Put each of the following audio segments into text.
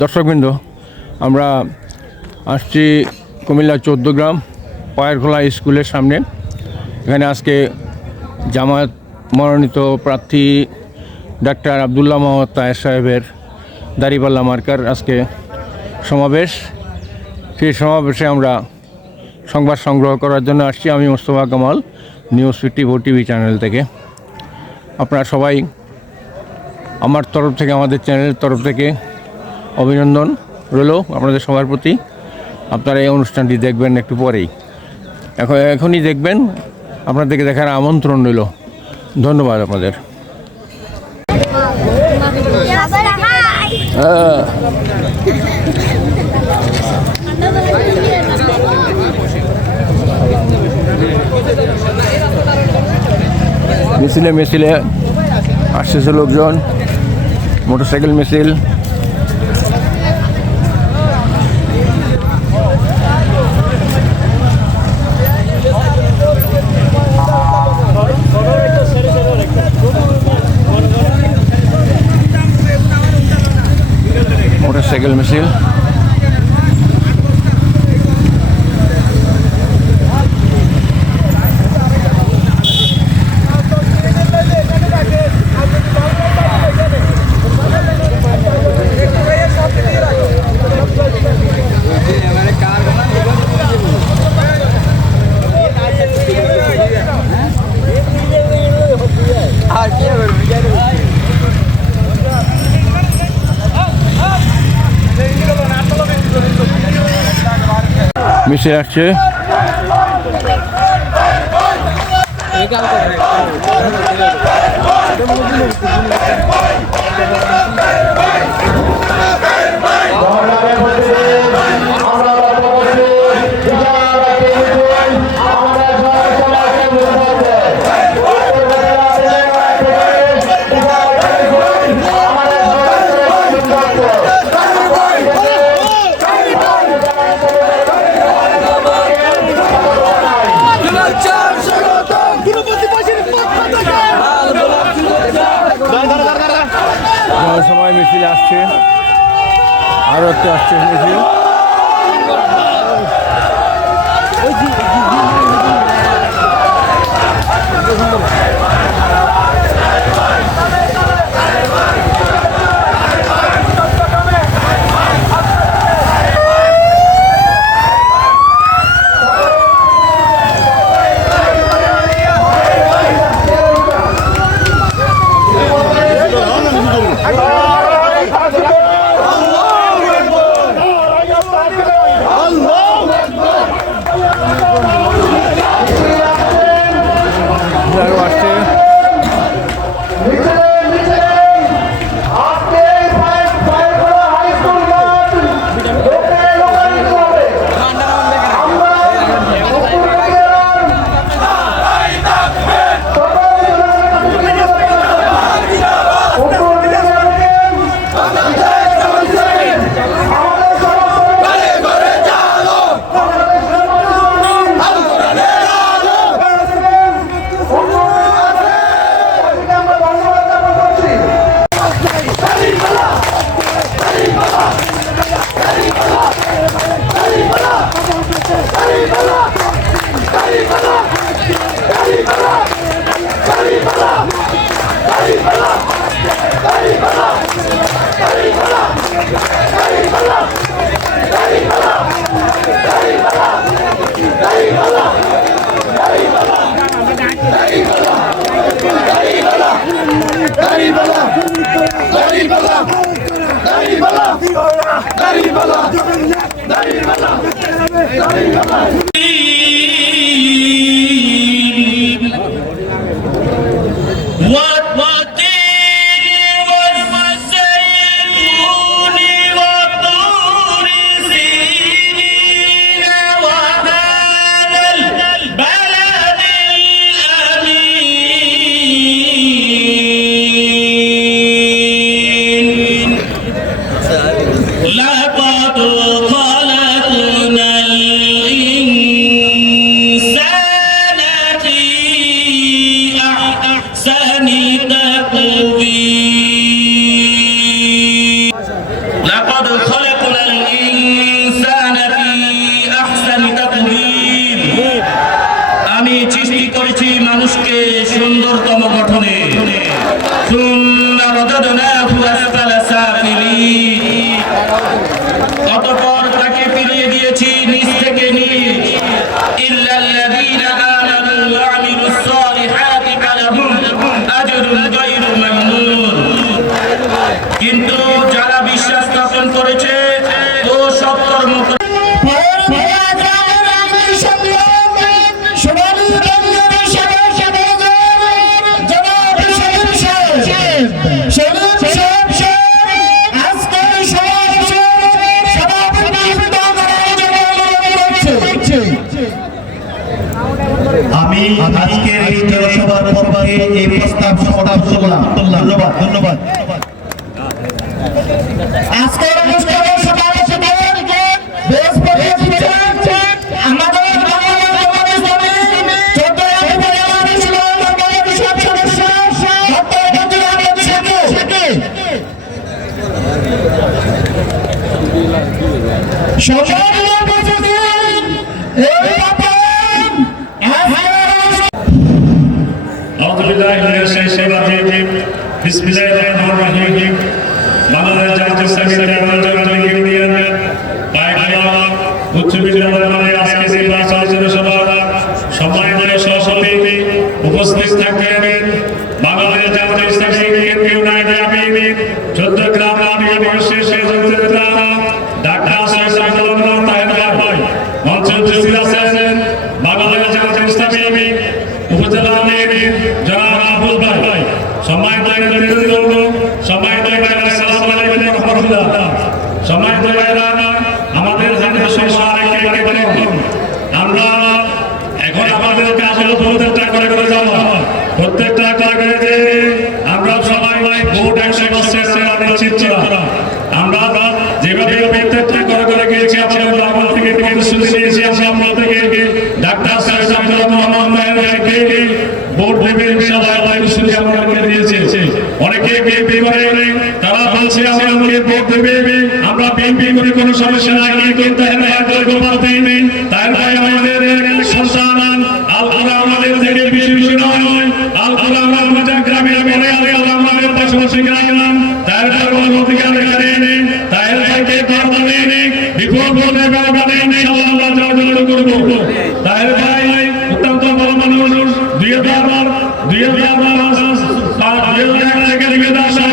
দর্শকবৃন্দ, আমরা আসছি কুমিল্লা 14 গ্রাম পায়েরখোলা স্কুলের সামনে। এখানে আজকে জামায়াত মনোনীত প্রার্থী ডাক্তার আবদুল্লাহ মোহাম্মদ তাহের সাহেবের দাঁড়িপাল্লা মার্কার আজকে সমাবেশ। সেই সমাবেশে আমরা সংবাদ সংগ্রহ করার জন্য আসছি। আমি Mostafa Kamal, news 54 TV channel থেকে। আপনারা সবাই আমার তরফ থেকে, আমাদের চ্যানেলের তরফ থেকে অভিনন্দন রইল আপনাদের সবার প্রতি। আপনারা এই অনুষ্ঠানটি দেখবেন একটু পরেই, এখনই দেখবেন। আপনাদেরকে দেখার আমন্ত্রণ রইল। ধন্যবাদ আপনাদের। মিছিলে মিছিলে আসতেছে লোকজন, মোটরসাইকেল মিছিল। মোটরসাইকেল মিছিল। মিছিল আসছে। সবাই মিছিল আসছে, আরো একটু আসছে মিছিল। লাকাদ খালাকনাল ইনসানা ফি আহসানি তাকওয়িম, আমি সৃষ্টি করেছি মানুষকে সুন্দরতম গঠনে। সুম্মা রাদাদনাহু আসফালা সাফিলিন, অতঃপর তাকে ফিরিয়ে দিয়েছি নিচ থেকে নিচ। ইল্লাল্লাযীনা আমানু ওয়া আমিলুস সালিহাতি ফালাহুম আজরুন গায়রু মামনুন, কিন্তু যারা বিশ্বাস স্থাপন করেছে ও সৎকর্ম আমি আজকের এই জনসভার পক্ষে এই প্রস্তাব সমর্থন করলাম। ধন্যবাদ ধন্যবাদ। আজকের অনুষ্ঠানের সভাপতিদেরকে বেশ পরিয়ে দিচ্ছেন আমাদের বাংলাদেশ জামাত ইসলামী 14 উপজেলার ইসলাম পরিষদ সদস্য ডক্টর মঞ্জুর আহমেদ শাকিল। সম্মানীয় উপস্থিতি, এই বাংলাদেশ জামাত ইসলামী উচ্চ বিদ্যালয়ের আজকে যে আলোচনা সভা সম্মানিত সভাপতি উপস্থিত থাকবেন বাংলাদেশ জামাত ইসলামী কেন্দ্রীয় নায়েব আমির চৌদ্দগ্রাম শেষে ঢাকা মঞ্চ উপস্থিত আছেন বাংলাদেশ জামাত ইসলামী উপজেলা আমির জনাব আবুল ভাই, সম্মানিত নেতৃবৃন্দ, সম্মানিত আসসালামু আলাইকুম ওয়া রাহমাতুল্লাহ। সম্মানিত ভাইরা, আমাদের জাতীয় সংসদ আমরা এখন আমাদের কাজে প্রত্যেকটা করে করে যাব, প্রত্যেকটা করে যে আমরা সবাই ভোট 100% নিশ্চিত করা। আমরা যেভাবে প্রত্যেকটা করে করে গিয়েছি আমাদের আমার থেকে প্রতিশ্রুতি দিয়েছি আমরা থেকে ডাক্তার সাহেব আব্দুল মোহাম্মদ ভাইকে ভোট দেবে ইনশাআল্লাহ প্রতিশ্রুতি আমাদেরকে দিয়েছে। অনেকে বিএনপি করে তারা বলছে আমাদেরকে ভোট দেবে, আমরা বিএনপি করে কোনো সমস্যা নাই, কিন্তু তাই ভাই আমাদের সন্তান আল কোরআন আমাদের থেকে বেশি বেশি নয়, আল কোরআন আমাদের গ্রামের মনে আল্লাহ আমাদের পাশাপাশি গ্রাম তাই অধিকার রেখে তাই ভাইকে করবানে বিপদ বলে বাবানে ইনশাআল্লাহ আমরা জয়যুক্ত করব। তাই ভাই অত্যন্ত বড় মানুষ 2001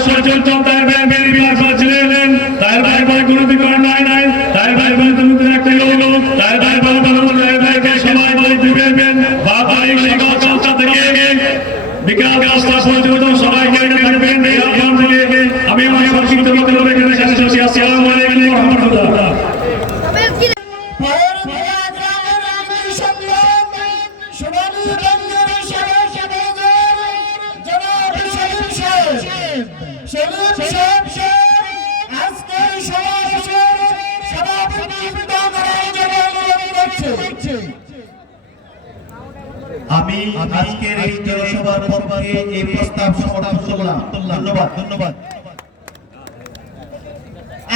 পর্যন্ত তাই ভাই বিভাগ ছিলেন, তাই ভাই ভাই কোনো দিক নাই নাই, তাই ভাই ভাই তুমি একটা লোক, তাই ভাই ভাই তাই ভাইকে সবাই ভাই দিবেন বাবা এই সকাল 4টা থেকে বিকাল 5টা পর্যন্ত সবাইকে রাখবেন। এই আহ্বান থেকে আমি আমার সংক্ষিপ্ত বক্তব্য এখানে শেষ করছি। আসসালামু আলাইকুম ওয়া রাহমাতুল্লাহ। আমি আজকের এই জনসভার পক্ষে এই প্রস্তাব সমর্থন করলাম। ধন্যবাদ ধন্যবাদ।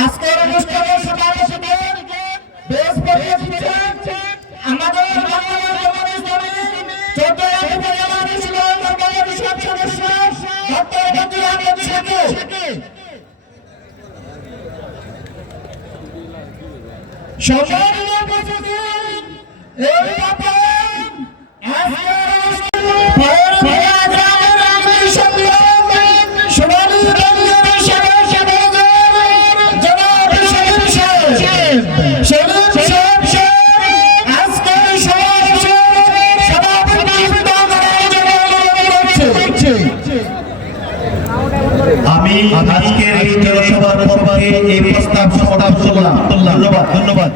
আজকের অনুষ্ঠানের সভাপতিদেরকে বেশ পরিয়ে দিচ্ছেন আমাদের বাংলাদেশ জামাত ইসলামী 14 উপজেলার ইসলাম পরিষদ সদস্য ডক্টর মঞ্জুর আহমেদ শাকিল। সম্মানীয় উপস্থিতি, এই আমি আজকের এই জনসভার পক্ষে এই প্রস্তাব সমর্থন করলাম। ধন্যবাদ ধন্যবাদ।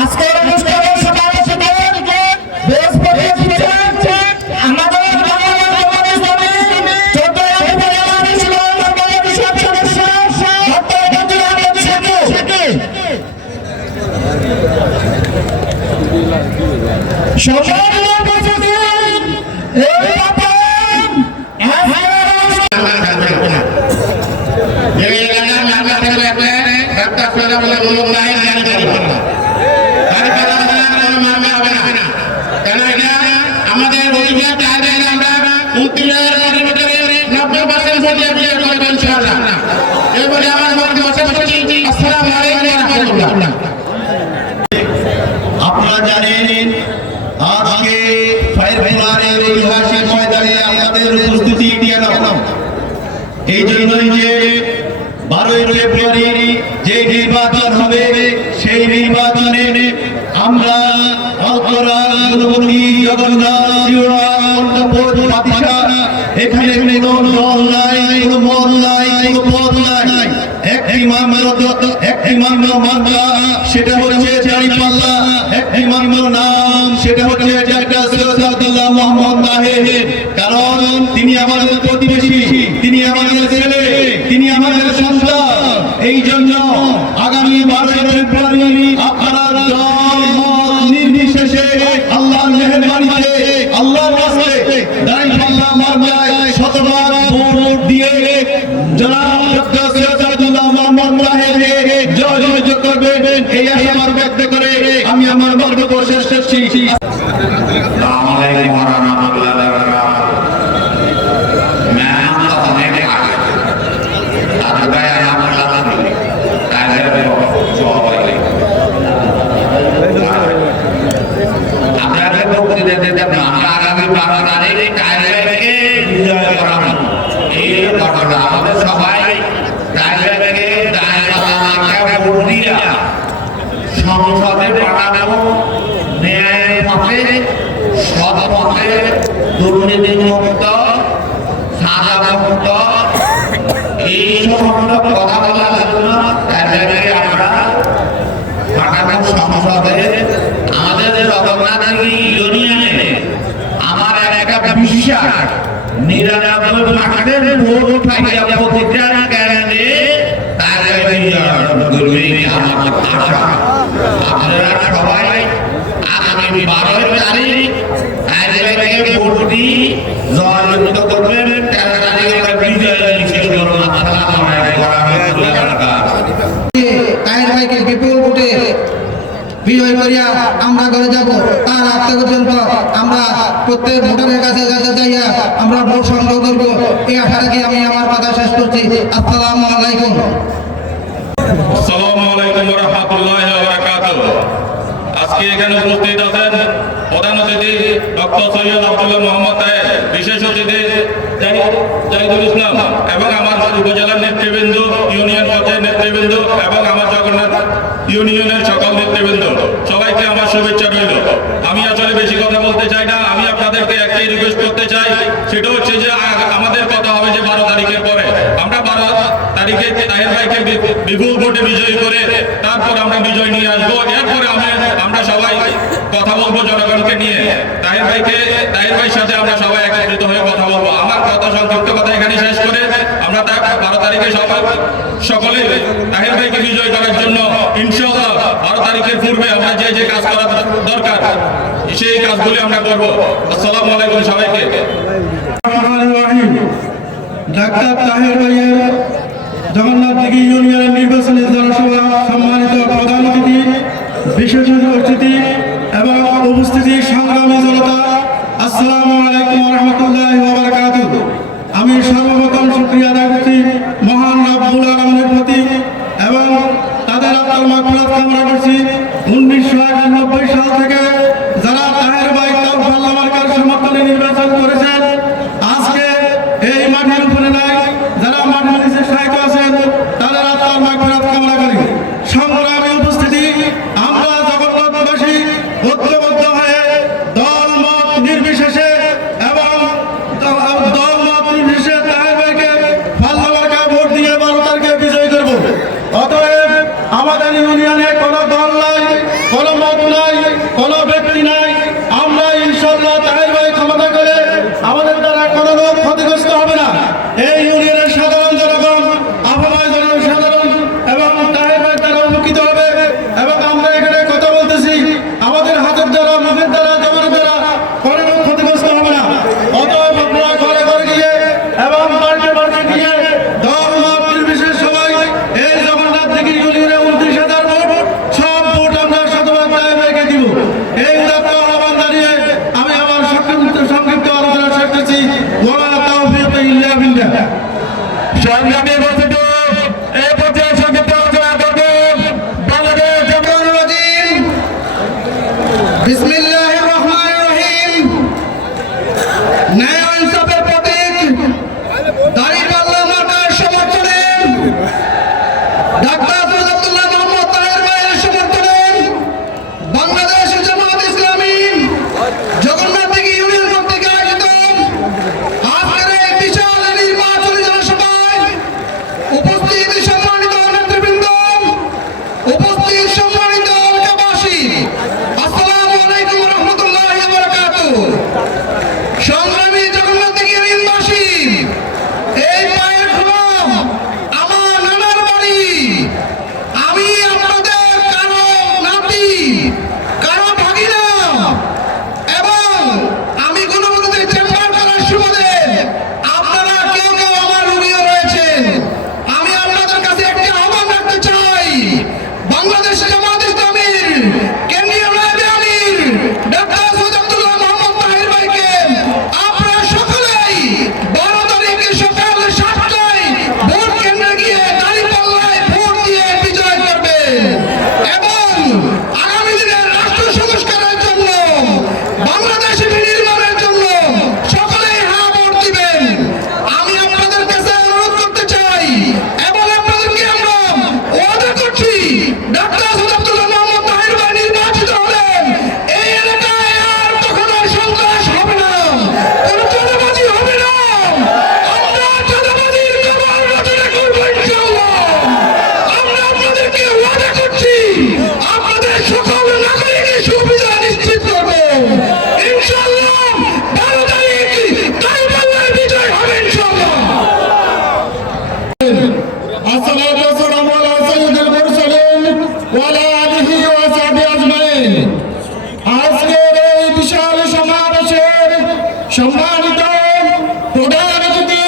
আজকের অনুষ্ঠানের সভাপতিদেরকে বেশ পরিয়ে দিচ্ছেন আমাদের বাংলাদেশ জামাত ইসলামী 14 উপজেলার ইসলাম পরিষদ সদস্য ডক্টর মঞ্জুর আহমেদ শাকিল। সম্মানীয় উপস্থিতি, এই বলে বলে লোক নাই গাড়ি করবে না গাড়ি করা হবে না কোনো মামলা হবে না কেন এটা আমাদের অধিকার চাইলে আমরা 29,000 কিলোমিটারে 90% সরিয়ে বিয়ে করবো ইনশাআল্লাহ এই বলে আমার বক্তব্য শেষ করছি আসসালামু আলাইকুম ওয়া রাহমাতুল্লাহ। আপনারা জানেন আজকে ফায়ারফ্লাইয়ের ঐতিহাসিক ময়দানে আমাদের উপস্থিতি কেন? এই জন্যই যে 12ই ফেব্রুয়ারি যে নির্বাচন হবে সেই নির্বাচনে আমরা এখানে কোনো দল নাই, কোনো মত নাই, কোনো পদ নাই, একটি মাত্র মামলা, সেটা হচ্ছে দাঁড়িপাল্লা, একটি মাত্র নাম, সেটা হচ্ছে সৈয়দ আব্দুল্লাহ মোহাম্মদ তাহের। কারণ তিনি আমাদের প্রতিবেশী, তিনি আমাদের ছেলে, তিনি আমাদের সন্তান। এই জন্য আগামী 12ই ফেব্রুয়ারি আপনারা দল মত নির্বিশেষে আল্লাহর মেহেরবানিতে আল্লাহর রাস্তায় দাঁড়িপাল্লা মামলায় শতভাগ ভোট দিয়ে জনাব ডক্টর সৈয়দ আব্দুল্লাহ মোহাম্মদ তাহেরকে জয়যুক্ত করবেন। এই আশাবাদ ব্যক্ত করে আমি আমার বক্তব্য শেষ করছি। আসসালামু আলাইকুম ওয়া রাহমাতুল্লাহি ওয়া বারাকাতুহু। मैं तो होने के आगे आता गया हम लाता नहीं कायदे में जो होगा আপনাদের বক্তব্য দিতে না আগামী 12 তারিখে কায়দে থেকে বিজয় করানো এই ঘটনা আমাদের সবাই কায়দে থেকে দায়িত্বকে ভোট দিয়া সংসদে পাঠানো ন্যায়ের পথে সৎ পথে দুর্নীতি মুক্ত সাদা মুক্ত এই সমস্ত কথা বলার জন্য আমরা পাঠানো সংসদে আমাদের জগন্নাথ ইউনিয়নে আমার একটা বিশ্বাস 99% ভোট পাইয়া প্রতিটা কেন্দ্রে তাদের আমার আশা আপনারা সবাই আগামী 12 তারিখ আইএলকে ভোট দিয়ে জয়যুক্ত করবেন। 13 তারিখে বিজয় নিশ্চিত করুন। আসসালামু আলাইকুম ওয়া রাহমাতুল্লাহি ওয়া বারাকাতুহু। তাহের ভাইকে বিপুল ভোটে বিজয় করিয়া আমরা ঘরে যাব। তার আগ পর্যন্ত আমরা প্রত্যেক ভোটারের কাছে কাছে যাইয়া আমরা ভোট সংগ্রহ করব। এই আশা রেখে আমি আমার কথা শেষ করছি। আসসালামু আলাইকুম। আসসালামু আলাইকুম ওয়া রাহমাতুল্লাহি ওয়া বারাকাতুহু। আজকে এখানে উপস্থিত আছেন প্রধান অতিথি ডক্টর সৈয়দ আব্দুল্লাহ মোহাম্মদ তাহের, বিশেষ অতিথি জাহিদুল ইসলাম এবং আমার উপজেলার নেতৃবৃন্দ, ইউনিয়ন পর্যায়ের নেতৃবৃন্দ এবং আমার জগন্নাথ ইউনিয়নের সকল নেতৃবৃন্দ, সবাইকে আমার শুভেচ্ছা রইল। আমি আসলে বেশি কথা বলতে চাই না। আমি আপনাদেরকে একটাই রিকোয়েস্ট করতে চাই, সেটা হচ্ছে যে আমাদের কথা হবে যে 12 তারিখের পরে আমরা 12 তারিখে তাহের ভাইকে বিপুল ভোটে বিজয়ী করে তারপর আমরা বিজয় নিয়ে আসবো। এরপরে আমরা সবাই কথা বলবো জনগণকে নিয়ে। তাহের ভাইয়ের সাথে আমরা সবাই একত্রিত হয়ে কথা বলবো। আমার কথা সংক্ষিপ্ত কথা এখানে শেষ করে আমরা 12 তারিখে সকলে তাহের ভাইকে বিজয় করার জন্য ইনশাআল্লাহ 12 তারিখের পূর্বে আমরা যে কাজ করা দরকার সেই কাজগুলি আমরা করবো। আসসালামু আলাইকুম সবাইকে। ডাক্তার তাহের ভাইয়ের জগন্নাথ দিঘি ইউনিয়নের নির্বাচনী জনসভা সম্মানিত প্রধান অতিথি, বিশেষ অতিথি এবং উপস্থিতি সংগ্রামী জনতা, আসসালামু আলাইকুম ওয়া রাহমাতুল্লাহি ওয়া বারাকাতুহু। আমি সর্বপ্রথম শুকরিয়া আদায় করছি মহান রব্বুল আলামিনের প্রতি এবং তাদের আত্মার মাগফিরাত কামনা করছি। 1991 সাল থেকে যারা তাহের ভাই তাওফাল্লাহ মার্কার সমর্থনে নির্বাচন করেছেন, আজকে এই মাঠের উপরে নাই, যারা মাঠের নিচে শায়িত আছেন, তাদের আত্মার মাগফিরাত কামনা করি। সংগ্রামী উপস্থিতি, আমরা জগন্নাথবাসী ঐক্যবদ্ধ হয়ে দল মত নির্বিশেষে এবং দল মত নির্বিশেষে তাহের ভাইকে ফাল্লা মার্কা ভোট দিয়ে 12 তারিখে বিজয়ী ডাক্তার সৈয়দ আব্দুল্লাহ মোহাম্মদ তাহের ভাইয়ের সমর্থনে বাংলাদেশ জামায়াত ইসলামী জগন্নাথ দিঘি ইউনিয়ন কর্তৃক আয়োজিত আজকের এই বিশাল নির্বাচনী জনসভায় উপস্থিত সম্মানিত নেতৃবৃন্দ, উপস্থিত সম্মানিত এলাকাবাসী, আসসালামু আলাইকুম ওয়া রাহমাতুল্লাহি ওয়া বারাকাতুহু। সংগ্রামী জগন্নাথ দিঘি ইউনিয়নবাসী, এই পায়ের খোলা আমার নানার বাড়ি। আমি আপনাদের কারো নাতি, কারো ভাগিনা, এবং আমি গুণবতী চেম্বার করার সুবাদে আপনারা কেউ কেউ আমার রুগীও রয়েছেন। আমি আপনাদের কাছে একটি আহ্বান রাখতে চাই, বাংলাদেশ জামায়াত ইসলামীর কেন্দ্রীয় নায়েবে আমির ডাক্তার সৈয়দ আব্দুল্লাহ মোহাম্মদ তাহের ভাইকে আপনারা সকলেই 12 তারিখে সকাল 7টায় ভোট কেন্দ্রে গিয়ে দাঁড়িপাল্লায় ভোট দিয়ে বিজয় করবেন এবং আগামী দিনের রাষ্ট্র সংস্কারের জন্য, বাংলাদেশ বিনির্মাণের জন্য সকলেই হ্যাঁ ভোট দিবেন। আমি আপনাদের কাছে অনুরোধ করতে চাই এবং আপনাদেরকে আমরা ওয়াদা করছি, ডাক্তার সৈয়দ আব্দুল্লাহ মোহাম্মদ তাহের ভাই নির্বাচিত হলেন এই এলাকায় আর কখনো সন্ত্রাস হবে না, কোনো চাঁদাবাজি হবে না। আমরা চাঁদাবাজির কবর রচনা করবো ইনশাআল্লাহ। আমরা আপনাদেরকে ওয়াদা করছি, আপনাদের সকল নাগরিকের সুবিধা নিশ্চিত করবো ইনশাআল্লাহ। 12 তারিখ দাঁড়িপাল্লায় বিজয় হবে ইনশাআল্লাহ। আসসালাতু ওয়াসসালামু আলা সাইয়্যিদিল মুরসালিন ওয়া আলা আলিহি ওয়া সাহবিহি আজমাইন। আজকের এই বিশাল সমাবেশের সম্মানিত প্রধান অতিথি,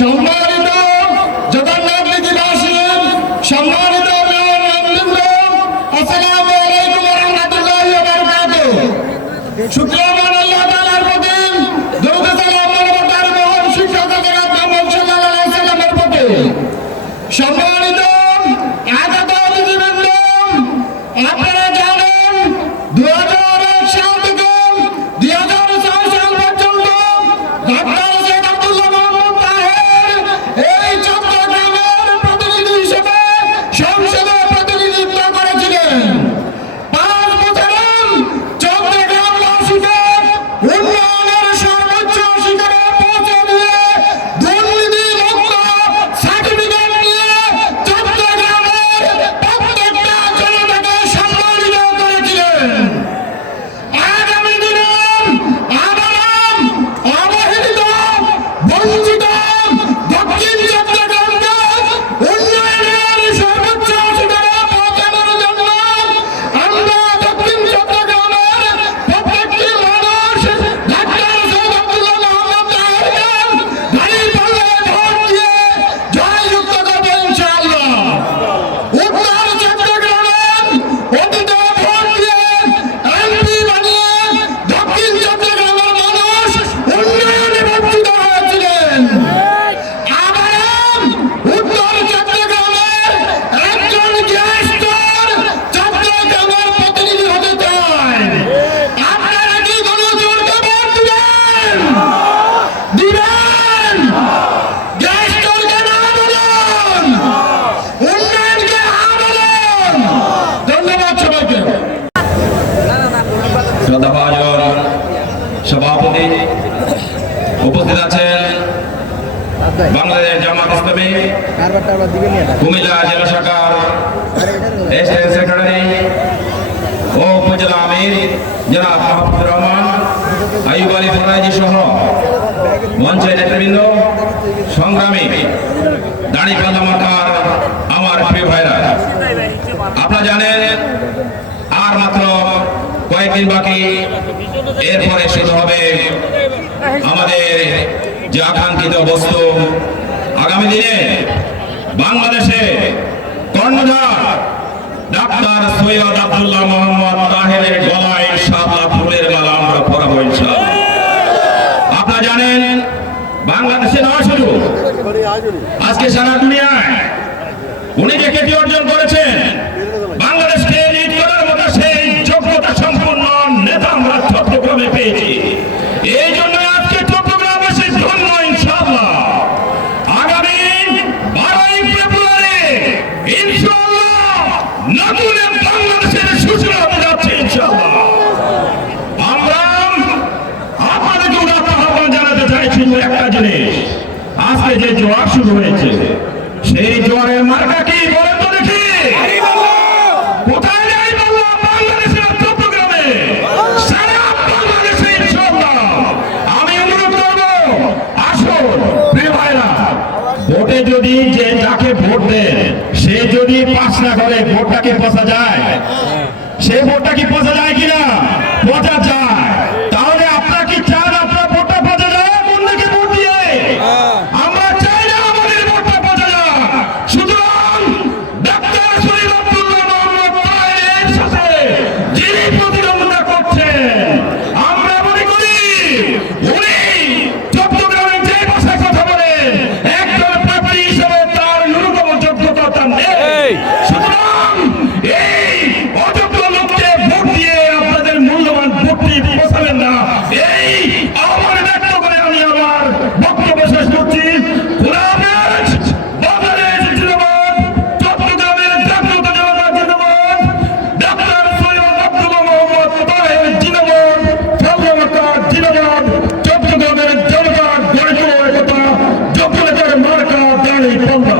সম্মানিত জগন্নাথ দিঘিবাসী, সম্মানিত মেয়রবৃন্দ, আসসালামু আলাইকুম ওয়া রাহমাতুল্লাহি ওয়া বারাকাতুহু। শুকরান আল্লাহ তাআলার প্রতি, দরুদ সালাম মানবতার মহান শিক্ষক হযরত মুহাম্মদ সাল্লাল্লাহু আলাইহি ওয়াসাল্লামের প্রতি। সম্মানিত আগত অতিথিবৃন্দ, আপনারা জানেন 2001 সাল থেকে 2006 সাল পর্যন্ত ডাক্তার সৈয়দ আব্দুল্লাহ মোহাম্মদ তাহের এই চট্টগ্রামের প্রতিনিধি হিসেবে সংসদে প্রতিনিধিত্ব করেছিলেন। 5 বছরে চট্টগ্রামবাসীকে উন্নয়নের সর্বোচ্চ শিখরে পৌঁছে দিয়ে দুর্নীতিমুক্ত সার্টিফিকেট নিয়ে চট্টগ্রামের প্রত্যেকটা জনতাকে সম্মানিত করেছিলেন। আগামী দিনে আমরা অবহেলিত, বঞ্চিত দক্ষিণ চট্টগ্রামকে উন্নয়নের সর্বোচ্চ শিখরে পৌঁছানোর জন্য আমরা দক্ষিণ চট্টগ্রামের প্রত্যেকটি মানুষ ডাক্তার সৈয়দ আব্দুল্লাহ মোহাম্মদ তাহেরকে দাঁড়িপাল্লায় ভোট দিয়ে জয়যুক্ত করবো ইনশাআল্লাহ। উত্তর চট্টগ্রামের অতীতে ভোট দিয়ে এমপি বানিয়ে দক্ষিণ চট্টগ্রামের মানুষ উন্নয়নে বঞ্চিত হয়েছিলেন। আবার উত্তর চট্টগ্রামের একজন জ্যেষ্ঠ চট্টগ্রামের প্রতিনিধি হতে চায়। আপনারা কি গণজোরকে ভোট দিবেন? দিবেন? জ্যেষ্ঠকে না বলুন, উন্নয়নকে হ্যাঁ বলুন। ধন্যবাদ সবাইকে। শ্রদ্ধাভাজন সভাপতি উপস্থিত আছেন বাংলাদেশ জামায়াত ইসলামী কুমিল্লা জেলা শাখার এসএস সেক্রেটারি ও উপজেলা আমির জনাব মাহফুজুর রহমান, আইয়ুব আলী ফরাজি সহ মঞ্চের নেতৃবৃন্দ, সংগ্রামী দাঁড়িপাল্লা মার্কার আমার প্রিয় ভাইরা, আপনারা জানেন আর মাত্র কয়েকদিন বাকি, এরপরে শুরু হবে আমাদের যে আকাঙ্ক্ষিত বস্তু। আগামী দিনে বাংলাদেশে কর্ণধার ডাক্তার সৈয়দ আব্দুল্লাহ মোহাম্মদ তাহেরের গলায় ইনশাআল্লাহ ফুলের মালা আমরা পরাবো ইনশাআল্লাহ। আপনারা জানেন বাংলাদেশে নয়, শুধু আজকে সারা দুনিয়ায় উনি যে খ্যাতি অর্জন করেছেন, বাংলাদেশকে লিড করার মতো সেই যোগ্যতা সম্পন্ন নেতা আমরা চট্টগ্রামে পেয়েছি। এই জন্য আজকে চট্টগ্রামবাসীর ধন্য ইনশাআল্লাহ। আগামী 12 ফেব্রুয়ারি সে যদি পাস না করে ভোটটা কি পচা যায়? সে ভোটটা কি পচা যায় কিনা? পচা যায়। তাহলে আপনারা কি চান আপনার ভোটটা পচা যায় অন্যকে ভোট দিয়ে? আমরা চাই না আমাদের ভোটটা পচা যায়। সুতরাং ডাক্তার শরীফ আব্দুল্লাহ মোহাম্মদ তাহেরের সাথে যিনি প্রতিদ্বন্দ্বিতা করছেন, আমরা মনে করি উনি চট্টগ্রামে যে ভাষায় কথা বলেন একজন প্রার্থী হিসেবে তার ন্যূনতম যোগ্যতা নেই। সুতরাং এই অযোগ্য লোককে ভোট দিয়ে আপনাদের মূল্যবান ভোটটি পৌঁছাবেন না, এই আহ্বান ব্যক্ত করে আমি আমার বক্তব্য শেষ করছি। খোদা হাফেজ। বাংলাদেশ জিন্দাবাদ। চট্টগ্রামের জাগ্রত জনতা জিন্দাবাদ। ডাক্তার সৈয়দ আব্দুল্লাহ মোহাম্মদ তাহের জিন্দাবাদ। সালমাকা জিন্দাবাদ। চট্টগ্রামের জনতা গড়ে তোলো একতা, যোগ্য নেতার মার্কা দাঁড়িয়ে পাল্লা।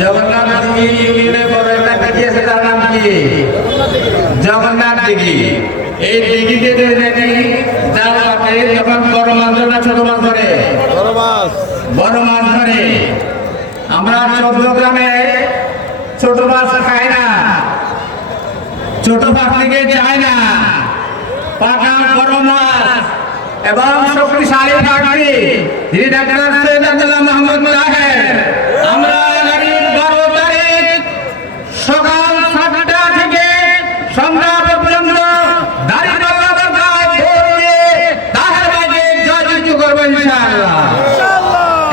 জগন্নাথ দিঘি ইউনিয়নের বড় একটা দিঘি আছে, তার নাম কি? জগন্নাথ দিঘি। এই দিঘিতে নাকি জাল পাতে যখন বড় মাছ ধরে না ছোট মাছ ধরে? বড় মাছ ধরে। আমরা 14 গ্রামে ছোট মাছ খাই না, ছোট মাছ থেকে যায় না, পাকা বড় মাছ এবং শক্তিশালী পাখি যিনি ডাক্তার সৈয়দ আব্দুল্লাহ মোহাম্মদ তাহের। আমরা আগামী 12 তারিখ সকাল 7টা থেকে সন্ধ্যা পর্যন্ত দাঁড়িপাল্লা বাজায় ভোট দিয়ে তাহের ভাইকে জয়যুক্ত করবো ইনশাআল্লাহ।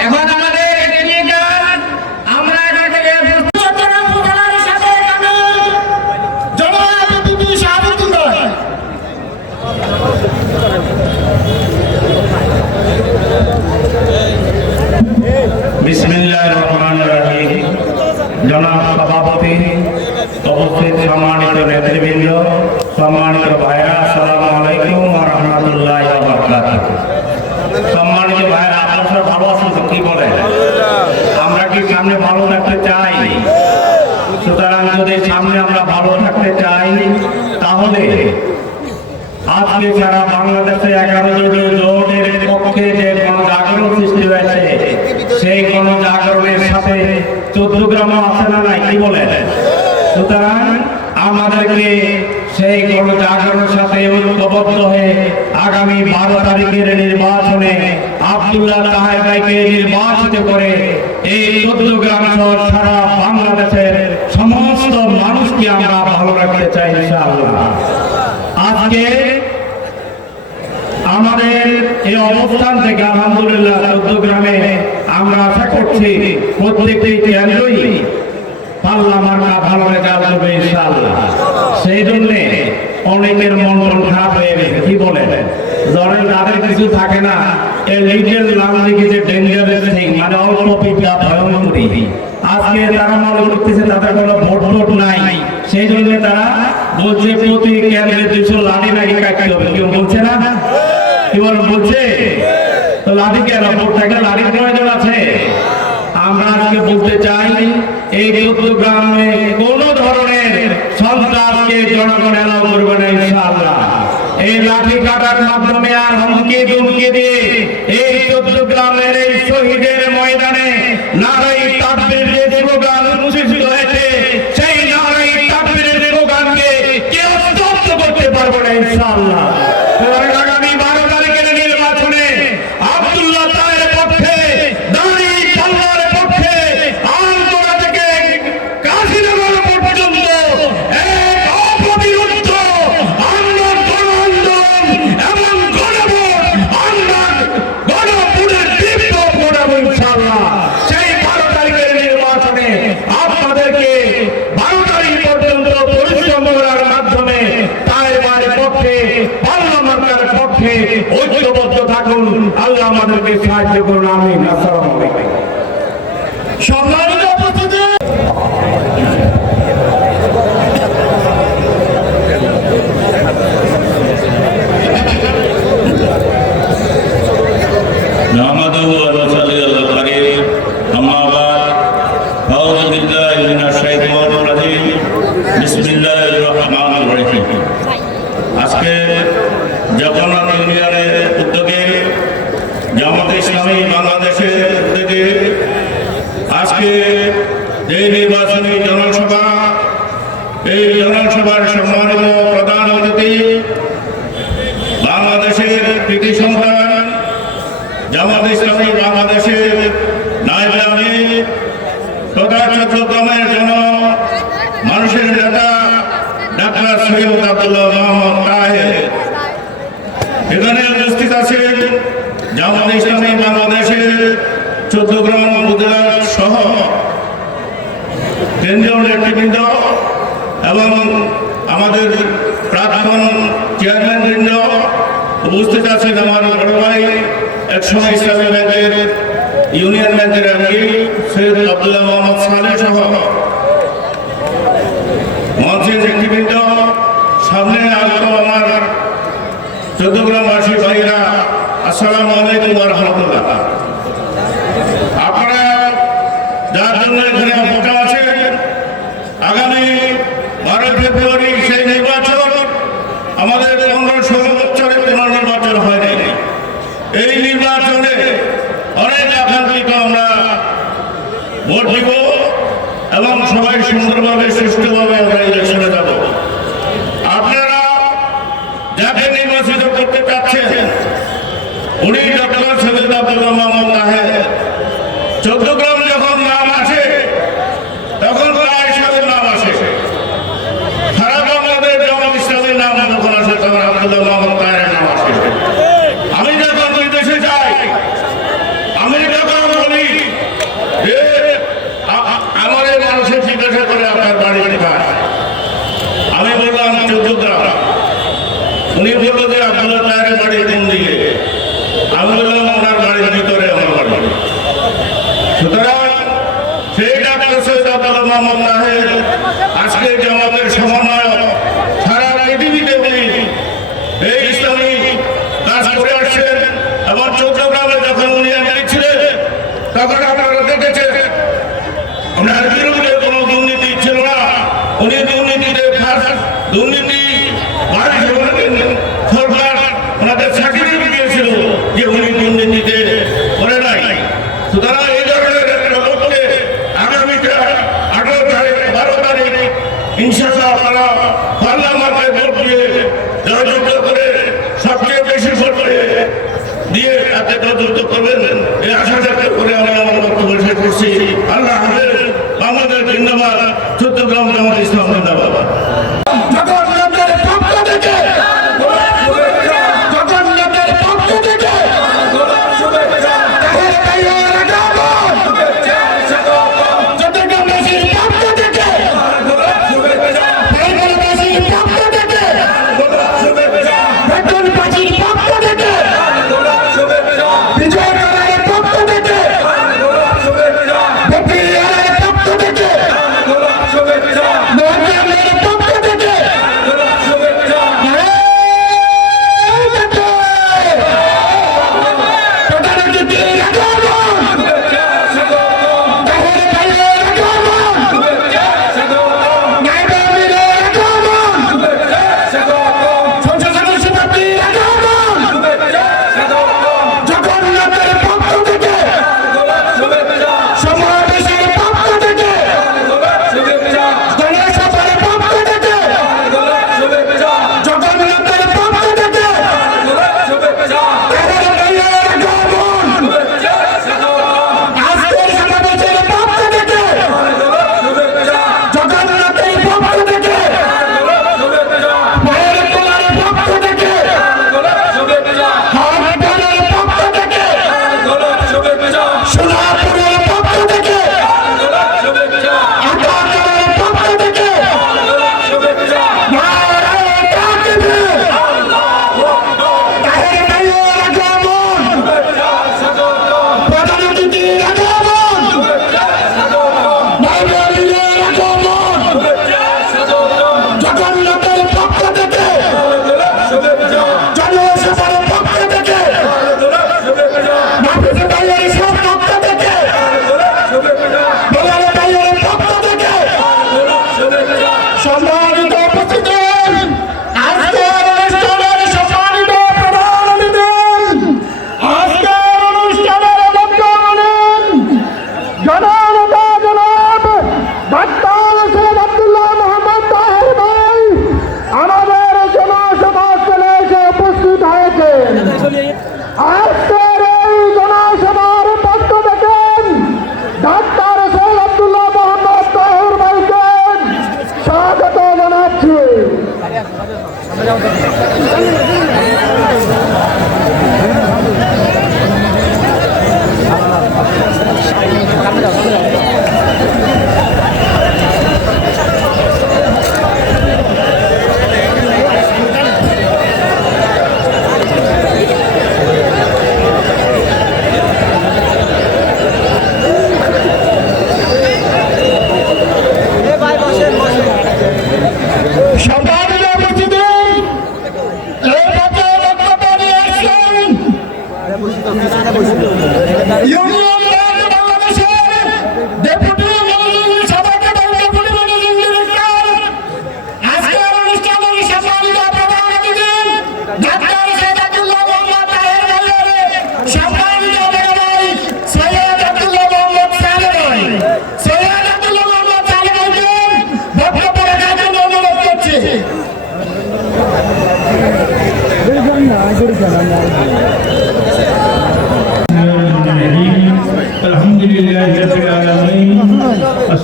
এখন আমাদের একটি গান আমরা এখান থেকে চট্টগ্রাম উপজেলার সাথে জনাব বিপি শাহাবুদ্দিন। বিসমিল্লাহির রহমানির রহিম। জনাব সভাপতি, উপস্থিত সম্মানিত নেতৃবৃন্দ, সম্মানিত ভাইরা, আসসালামু আলাইকুম ওয়া রাহমাতুল্লাহি ওয়া বারাকাতুহু। সম্মানিত ভাইরা, আপনারা সব ভালো আছেন তো? কি বলেন? আমরা কি সামনে ভালো থাকতে চাই? সুতরাং যদি সামনে আমরা ভালো থাকতে চাই তাহলে আজকে সারা বাংলাদেশে 11 দলীয় জোটের পক্ষে যে গণজাগরণ সৃষ্টি হয়েছে, সেই গণজাগরণের সাথে 14 গ্রামও আছে না নাই? কি বলেন? সুতরাং আমাদেরকে সেই গণজাগরণের সাথে ঐক্যবদ্ধ হয়ে আগামী 12 তারিখের নির্বাচনে আব্দুল্লাহ তাহের ভাইকে নির্বাচিত করে এই 14 গ্রাম সহ সারা বাংলাদেশের সমস্ত মানুষকে আমরা ভালো রাখতে চাই ইনশাআল্লাহ। আজকে আমাদের এই অবস্থান থেকে আলহামদুলিল্লাহ 14 গ্রামে আমরা আশা করছি প্রত্যেকটি কেন্দ্রই পাল্লা মার্কা ভালো রেজাল্ট করবে ইনশাআল্লাহ। সেই জন্য অনেকের মন খারাপ হয়ে গেছে। কি বলেন? জ্বরের তাদের কিছু থাকে না, এই লিগেল নাম লিখেছে ডেঞ্জারাস থিং, মানে অল্প পিতা ভয়ঙ্করী। আজকে তারা মনে করতেছে তাদের কোনো ভোট ভোট নাই, সেই জন্য তারা বলছে প্রতি কেন্দ্রে 200 লাঠি নাকি কাটতে হবে। কেউ বলছে না? কি বলছে? তো লাঠি কেন? ভোট থাকলে লাঠির প্রয়োজন আছে। আমরা আজকে বলতে চাই এই 14 গ্রামে কোন ধরনের সন্ত্রাসকে জনগণ এলাও করবে না ইনশাআল্লাহ। এই লাঠি কাটার মাধ্যমে আর হুমকি দুমকি দিয়ে এই 14 গ্রামের এই শহীদের ময়দানে নারাই তাকবীর যে স্লোগান উচ্চারিত হয়েছে, সেই নারাই তাকবীরের স্লোগানকে কেউ স্তব্ধ করতে পারবে না ইনশাআল্লাহ। আগামী 12 তারিখের নির্বাচনে আব্দুল্লাহ তাহের পক্ষে, দাঁড়ি পাল্লার পক্ষে, আমতলা থেকে কাশীনগর পর্যন্ত এক অপ্রতিরোধ্য আমরা গণ আন্দোলন এবং গণভোট, আমরা গণভোটের তীব্র ভোটাবো ইনশাআল্লাহ। সেই 12 তারিখের নির্বাচনে আপনাদেরকে 12 তারিখ পর্যন্ত পরিশ্রম করার মাধ্যমে তাহের ভাইয়ের পক্ষে, পাল্লা মার্কার পক্ষে ঐক্যবদ্ধ থাকুন। আল্লাহ আমাদেরকে সাহায্য করুন। আমিন। আসসালামু আলাইকুম। সম্মানিত উপস্থিতি, نحمده ونصلي على الكريم أما بعد أعوذ بالله من الشيطان الرجيم بسم الله الرحمن الرحيم আজকে জগন্নাথ ইউনিয়নের উদ্যোগে জামাত ইসলামী বাংলাদেশের উদ্যোগে আজকে যে এই নির্বাচনী জনসভার সম্মানিত প্রধান অতিথি, বাংলাদেশের কৃতি সন্তান, জামাত ইসলামী বাংলাদেশের নায়েবে আমির তথা চট্টগ্রামের জন্য মানুষের নেতা ডাক্তার সৈয়দ আব্দুল্লাহ মোহাম্মদ তাহের, এখানে উপস্থিত আছেন জামাত ইসলামী বাংলাদেশের চট্টগ্রাম উপজেলা সহ কেন্দ্রীয় নেতৃবৃন্দ এবং আমাদের প্রাক্তন চেয়ারম্যান বৃন্দ, উপস্থিত আছেন আমার বড় ভাই একসময় ইসলামী ব্যাংকের ইউনিয়ন ব্যাংকের এমডি সৈয়দ আব্দুল্লাহ মোহাম্মদ সালেহ সহ মঞ্চের নেতৃবৃন্দ, সামনে আগত আমার চট্টগ্রামবাসী ভাইরা, আসসালামু আলাইকুম ওয়া রাহমাতুল্লাহ। আপনারা যার জন্য এখানে বসা আছেন, আগামী 12 ফেব্রুয়ারি সেই নির্বাচন, আমাদের 15-16 বছরে কোনো নির্বাচন হয়নি। এই নির্বাচনে অনেক আকাঙ্ক্ষিত আমরা ভোট দিব এবং সবাই সুন্দরভাবে সুষ্ঠুভাবে আমরা ইলেকশনে যাব। আপনারা যাকে নির্বাচিত করতে চাচ্ছেন উনি ডক্টর সৈয়দ আব্দুল্লাহ মোহাম্মদ তাহের। চট্টগ্রাম যখন নাম আসে তখন তার সাথে নাম আসে, সারা বাংলাদেশ জামাত ইসলামের নাম যখন আসে তখন আব্দুল্লাহ মোহাম্মদ তাহের নাম আসে। আমি যখন বিদেশে যাই, আমি যখন বলি যে আমার এই মানুষের জিজ্ঞাসা করে আপনার বাড়ি কোথায়, আমি বললাম চট্টগ্রাম। উনি বললো যে আব্দুল্লাহ তাহের বাড়ি কোন দিকে, আমি বললাম ওনার বাড়ির ভিতরে আমার বাড়ি। সুতরাং সেই ডাক্তার সৈয়দ আব্দুল্লাহ মোহাম্মদ তাহের আজকে জামাতের সমন্বয়ক, সারা পৃথিবীতে উনি এই ইসলামী কাজ করে আসছেন এবং চট্টগ্রামে যখন উনি এমপি ছিলেন তখন আপনারা দেখেছেন ওনার বিরুদ্ধে কোনো দুর্নীতি ছিল না। উনি দুর্নীতিতে দুর্নীতি সরকার ওনাদের সার্টিফিকেট দিয়েছিল যে উনি দুর্নীতিতে করে নাই। সুতরাং এই ধরনের একটা লোককে আগামীতে 18 তারিখ 12 তারিখ ইনশাআল্লাহ আপনারা পার্লামেন্টে ভোট দিয়ে জয়যুক্ত করে সবচেয়ে বেশি ভোট দিয়ে তাকে জয়যুক্ত করবেন, এই আশা ব্যক্ত করে আমি আমার বক্তব্য শেষ করছি। আল্লাহ হাফেজ। বাংলাদেশ জিন্দাবাদ, চট্টগ্রাম জামাত ইসলাম জিন্দাবাদ। জগন্নাথের পক্ষ থেকে চট্টগ্রামবাসীর পক্ষ থেকে বাংলাদেশের পক্ষ থেকে বেতনবাসীর পক্ষ থেকে বিজয় করার পক্ষ থেকে বেপিয়ারের পক্ষ থেকে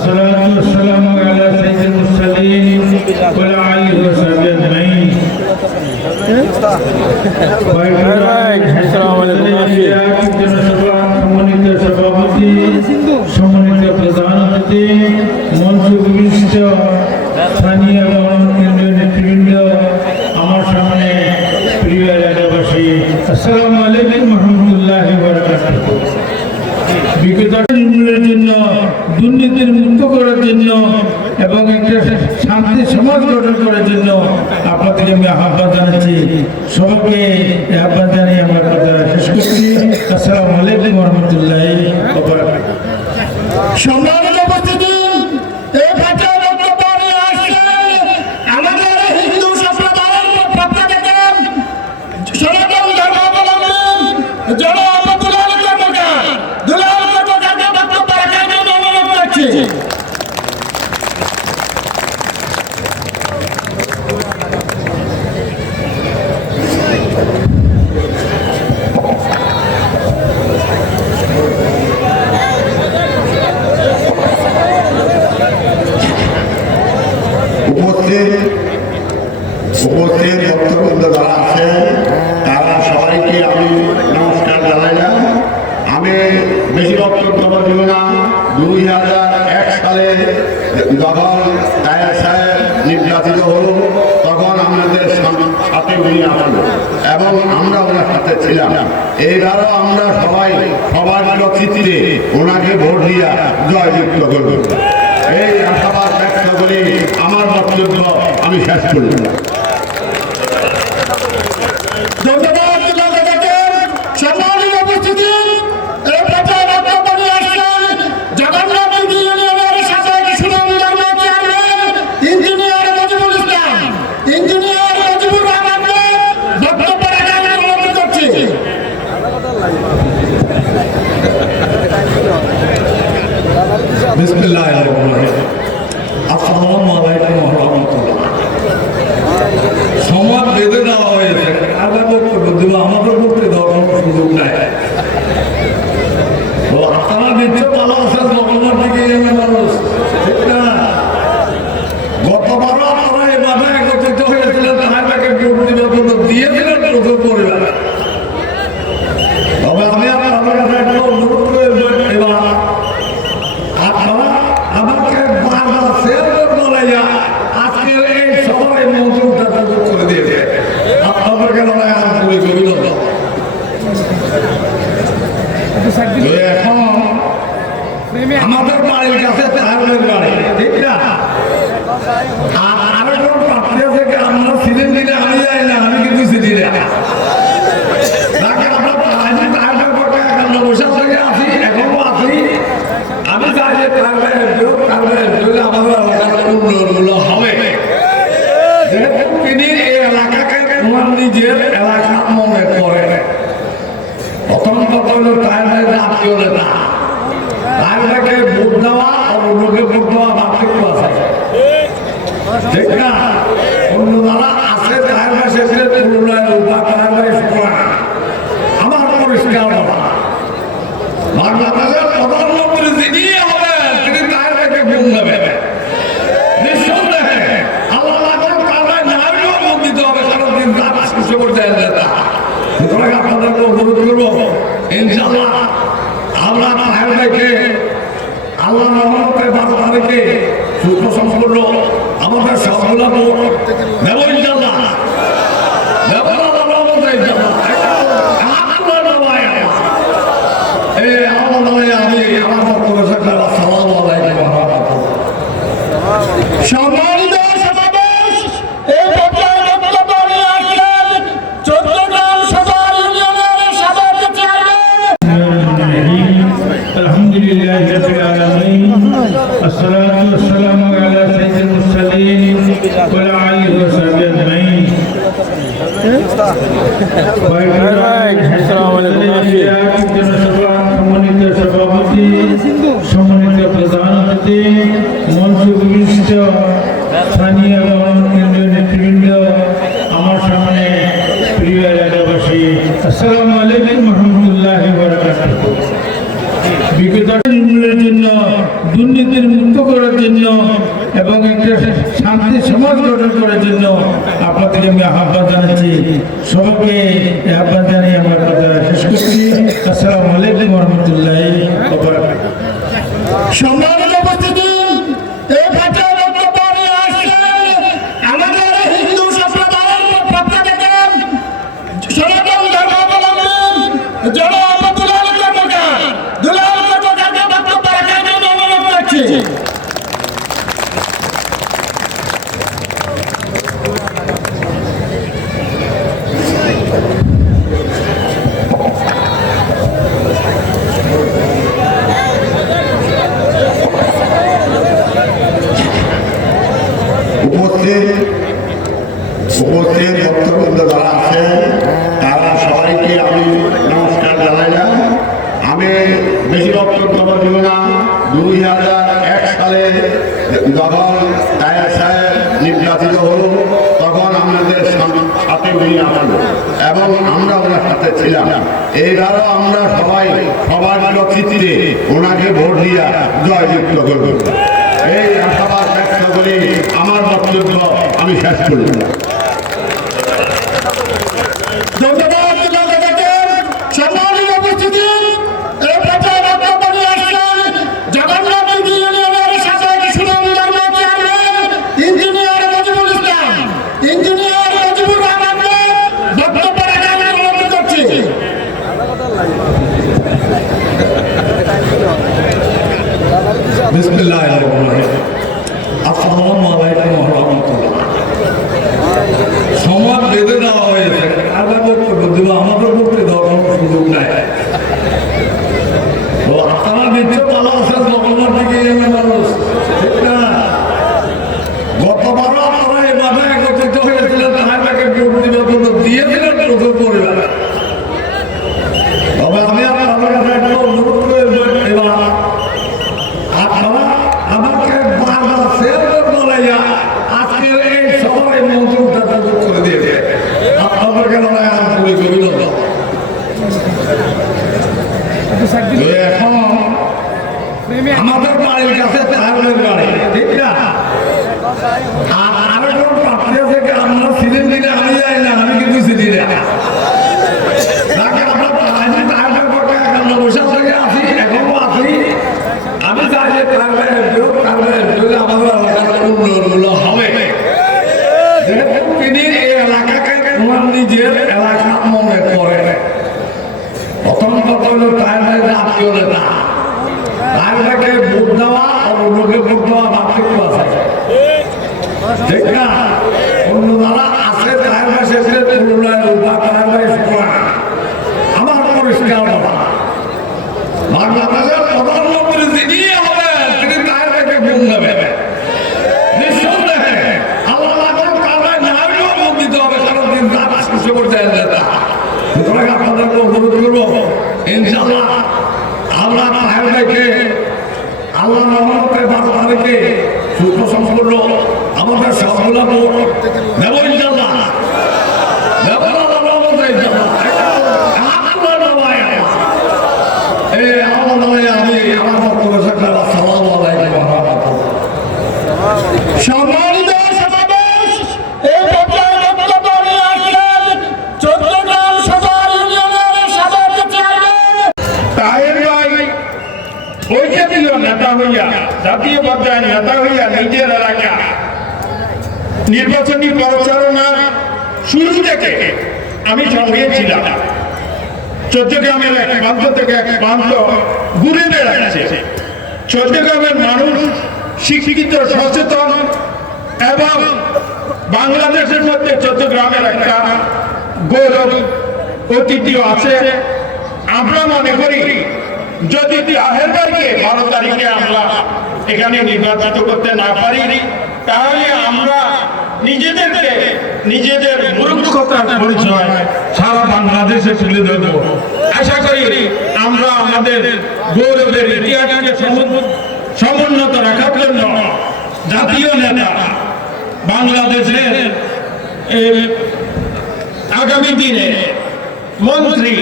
والصلاة والسلام على سيد المرسلين وعلى آله وصحبه أجمعين সম্মানিত সভাপতি, সম্মানিত প্রধান অতিথি, মঞ্চ বিশিষ্ট স্থানীয় এবং কেন্দ্রীয় নেতৃবৃন্দ, আমার সামনে প্রিয় এলাকাবাসী, আসসালামু আলাইকুম রহমতুল্লাহি ওয়া বারাকাতুহু। বিগত নির্মূলের জন্য, দুর্নীতির মুক্ত করার জন্য এবং একটা শান্তি সমাজ গঠন করার জন্য আপনাদেরকে আমি আহ্বান জানাচ্ছি। সবাইকে আহ্বান জানিয়ে আমার কথা শেষ করছি। আসসালামু আলাইকুম রহমতুল্লাহি ওয়া বারাকাতুহু। সম্মানিত উপস্থিতি, এই ভাষা বক্তব্য নিয়ে আসছেন আমাদের হিন্দু সম্প্রদায়ের পক্ষ থেকে সনাতন ধর্মাবলম্বী জনাব দুলাল কর্মকার। দুলাল কর্মকারকে বক্তব্য রাখার জন্য অনুরোধ করছি। উপস্থিত ভক্তবৃন্দ যারা আছেন তারা সবাইকে আমি নমস্কার জানাইলাম। আমি বেশি বক্তব্য দিব না। 2001 সালে যখন তায়া সাহেব নির্বাচিত হল তখন আমাদের সাথে উনি আসলো এবং আমরা ওনার সাথে ছিলাম। এইবারও আমরা সবাই সবার চিত্রে ওনাকে ভোট দিয়া জয়যুক্ত করব, এই আশাবাদ ব্যক্ত করে আমার বক্তব্য আমি শেষ করলাম। ধন্যবাদ দুলাল কর্মকারকে। সম্মানিত উপস্থিতি, এই ভাষা বক্তব্য নিয়ে আসছেন জগন্নাথ দিঘি ইউনিয়নের সাবেক সুনামধন্য চেয়ারম্যান ইঞ্জিনিয়ার মজিবুল ইসলাম। ইঞ্জিনিয়ার মজিবুর রহমানকে বক্তব্য রাখার জন্য অনুরোধ করছি। বিসমিল্লাহির রহমানির রহিম। আসসালামু আলাইকুম ওয়া রাহমাতুল্লাহ। সমাজ বেঁধে দেওয়া হয়েছে, আলাদা বক্তব্য দিব, আমাদের পক্ষে দেওয়ার কোনো সুযোগ নাই। তো আপনারা নিশ্চয় ভালো আছেন, জগন্নাথ দিঘি ইউনিয়নের মানুষ, ঠিক না? গতবারও আপনারা এই মাঠে একত্রিত হয়েছিলেন, তাকে ভোট দেওয়ার জন্য দিয়েছিলেন প্রচুর পরিমাণে। তবে আমি আপনাদের কাছে একটা অনুরোধ করব, এবার আপনারা আমাকে বারবার চেয়ারম্যান বলাইয়া আজকের এই সভায় মন্ত্রটা করে দিয়েছে। আপনাদেরকে লড়াই আন্তরিক অভিনন্দন। এখন আমাদের বাড়ির কাছে চারের বাড়ি, ঠিক না? আর আরেকজন প্রার্থী আছে, আমরা সিজন দিলে আমি যাই না, আমি কিন্তু সিটি না। আমি চাই যে আমাদের এলাকার উন্নয়নগুলো হবে। যেহেতু তিনি এই এলাকাকে তোমার নিজের এলাকা মনে করেন, প্রথম কথা হলো তার জাতীয় নেতা, তাকে ভোট দেওয়া আর অন্যকে ভোট দেওয়া পার্থক্য আছে, ঠিক না? অন্য যারা আছে তার কাছে আমার পরিষ্কার বলা, বাংলাদেশের প্রধানমন্ত্রী যিনি হবেন তিনি তার থেকে ভোট দেবেন নিঃসন্দেহে। আল্লাহ তাআলা নামেও ভোট দিতে হবে, কারণ তিনি রাষ্ট্র শেষ পর্যায়ের নেতা। সুতরাং আপনাদেরকে অনুরোধ করবো, ইনশাআল্লাহ আমরা তার থেকে আল্লাহ রহমতের 12 তারিখে সুসম্পূর্ণ আমাদের সবগুলো ভোট দেব ইনশাআল্লাহ, দেব আল্লাহ রহমতে ইনশাআল্লাহ। সম্মানিত সমাবেশ, এই পর্যায়ে বক্তব্য নিয়ে আসছেন চট্টগ্রাম সদর ইউনিয়নের সাবেক চেয়ারম্যান। আলহামদুলিল্লাহি রাব্বিল আলামিন, আসসালাতু ওয়াসসালামু আলা সাইয়্যিদিল মুরসালিন ওয়া আলা আলিহি ওয়া সাহবিহি আজমাইন। সম্মানিত সভাপতি, সম্মানিত প্রধান অতিথি, মঞ্চ বিশিষ্ট স্থানীয় এবং কেন্দ্রীয় নেতৃবৃন্দ, আমার সামনে প্রিয় এলাকাবাসী, আসসালামু আলাইকুম রহমতুল্লাহি ওয়া বারাকাতুহু। বিগত নির্মূলের জন্য, দুর্নীতির মুক্ত করার করার জন্য এবং একটা শান্তি সমাজ গঠন করার জন্য আপনাদেরকে আমি আহ্বান জানাচ্ছি। সবাইকে আহ্বান জানিয়ে আমার কথা শেষ করছি। আসসালামু আলাইকুম রহমতুল্লাহি ওয়া বারাকাতুহু। সম্মানিত উপস্থিতি, এই ভাষায় বক্তব্য নিয়ে আসছেন আমাদের হিন্দু সম্প্রদায়ের পক্ষ থেকে সনাতন ধর্মাবলম্বী জনাব দুলাল কর্মকার। দুলাল কর্মকারকে বক্তব্য রাখার জন্য অনুরোধ করছি। উপস্থিত ভক্তবৃন্দ যারা আছেন তারা সবাইকে আমি নমস্কার জানাইলাম। আমি বেশি বক্তব্য দিব না। 2001 সালে যখন তায়ের সাহেব নির্বাচিত হল তখন আমাদের সাথে উনি আসল এবং আমরা ওনার সাথে ছিলাম। এইবারও আমরা সবার চিত্রে ওনাকে ভোট দিয়া জয়যুক্ত করব, এই আশাবাদ ব্যক্ত করে আমার বক্তব্য আমি শেষ করলাম। ধন্যবাদ দুলাল কাকাকে। সম্মানিত উপস্থিতি, এই ভাষায় বক্তব্য নিয়ে আসছেন জগন্নাথ দিঘি ইউনিয়নের সাবেক সুনামধন্য চেয়ারম্যান ইঞ্জিনিয়ার মজিবুল ইসলাম। ইঞ্জিনিয়ার মজিবুর রহমানকে বক্তব্য রাখার জন্য অনুরোধ করছি। বিসমিল্লাহির রহমানির রহিম। আসসালামু আলাইকুম ওয়া রাহমাতুল্লাহ। সমাজ বেঁধে দেওয়া হয়েছে, আলাদা বক্তব্য দিব, আমাদের পক্ষে দেওয়ার কোনো সুযোগ নাই। তো আপনারা নিত্য পালা আছে জগন্নাথ দিঘি ইউনিয়নের মানুষ, ঠিক না? গতবারও আপনারা এভাবে একত্রিত হয়েছিলেন, তাকে ভোট দিবার জন্য দিয়েছিলেন প্রচুর পরিমাণে। তবে আমি আপনাদের কাছে একটা অনুরোধ করবো, এবার আপনারা আমাকে বারবার চেয়ারম্যান বলাইয়া আজকের এই সভায় মন্ত্রটা সুযোগ করে দিয়েছে। আপনাদেরকে নয় আন্তরিক অভিনন্দন। এখন আমাদের বাড়ির কাছে চারের বাড়ি, ঠিক না? আর আরেকজন প্রার্থী আছে, আমরা সিজন দিনে আমি যাই না, আমি কিন্তু সিজি না। আমি চাই যে আমাদের এলাকার উন্নয়নগুলো হবে। যেহেতু তিনি এই এলাকাকে ওনার নিজের এলাকা মনে করে, প্রথমত হল তাইলে আত্মীয় নেতা, তাইলে ভোট দেওয়া আর অন্যকে ভোট দেওয়া পার্থক্য আছে, ঠিক না? অন্য যারা আছে তাইলে শেষে আমার পরিষ্কার কথা, বাংলাদেশের প্রধানমন্ত্রী যিনি হবেন তিনি তাইলে ভোট দেবেন নিঃসন্দেহে। আল্লাহ নাইলেও ভোট দিতে হবে, কারণ তিনি শেষে পর্যায়ে নেতা। সুতরাং আপনাদেরকে অনুরোধ করবো, ইনশাআল্লাহ আমরা তাইলে আল্লাহ রহমতে 12 তারিখে সুস্থ সম্পূর্ণ আমাদের সবগুলো ভোট দেব ইনশাআল্লাহ, দেব আল্লাহ রহমতে ইনশাআল্লাহ। আমি আমার বক্তব্য শেষ। আসসালামু আলাইকুম ওয়া রাহমাতুল্লাহ। সম্মানিত সমাবেশ, এই পর্যায়ে বক্তব্য নিয়ে আসছেন চৌদ্দগ্রাম সদর ইউনিয়নের সাবেক চেয়ারম্যান তাহের ভাই ঐক্যতীয় নেতা হইয়া, জাতীয় পর্যায়ে নেতা হইয়া নিজের এলাকা নির্বাচনী প্রচারণার শুরু থেকে আমি সঙ্গে ছিলাম। চৌদ্দগ্রামের এক প্রান্ত থেকে এক প্রান্ত ঘুরে বেড়াচ্ছে। চৌদ্দগ্রামের মানুষ শিক্ষিত, সচেতন এবং বাংলাদেশের মধ্যে চৌদ্দগ্রামের একটা গৌরব ঐতিহ্য আছে। আমরা মনে করি যদি তাহের ভাইকে 12 তারিখে আমরা এখানে নির্বাচিত করতে না পারি, তাহলে আমরা নিজেদেরকে নিজেদের মূর্খতার পরিচয় সারা বাংলাদেশে তুলে ধরব। আশা করি আমরা আমাদের গৌরবের ইতিহাসকে সমুন্নত রাখার জন্য জাতীয় নেতা বাংলাদেশের আগামী দিনে মন্ত্রী,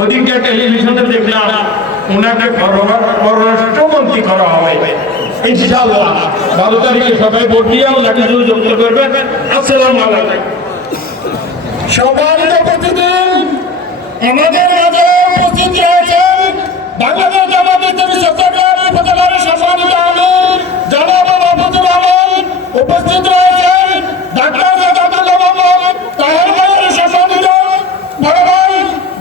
ওদিকে টেলিভিশনে দেখলাম ওনাকে পররাষ্ট্রমন্ত্রী করা হবে। ইনশাআল্লাহ 12 তারিখে সবাই ভোট দিয়ে ওনাকে যুক্ত করবেন। আসসালামু আলাইকুম। সম্মানিত উপস্থিতি, আমাদের মাঝে উপস্থিত রয়েছেন বাংলাদেশ জামাত ইসলামী চট্টগ্রাম উপজেলার সম্মানিত আমির জনাব মাহফুজুর রহমান, উপস্থিত রয়েছেন ডাক্তার জাকাতুল্লাহ মোহাম্মদ তাহের ভাইয়ের সম্মানিত বড় ভাই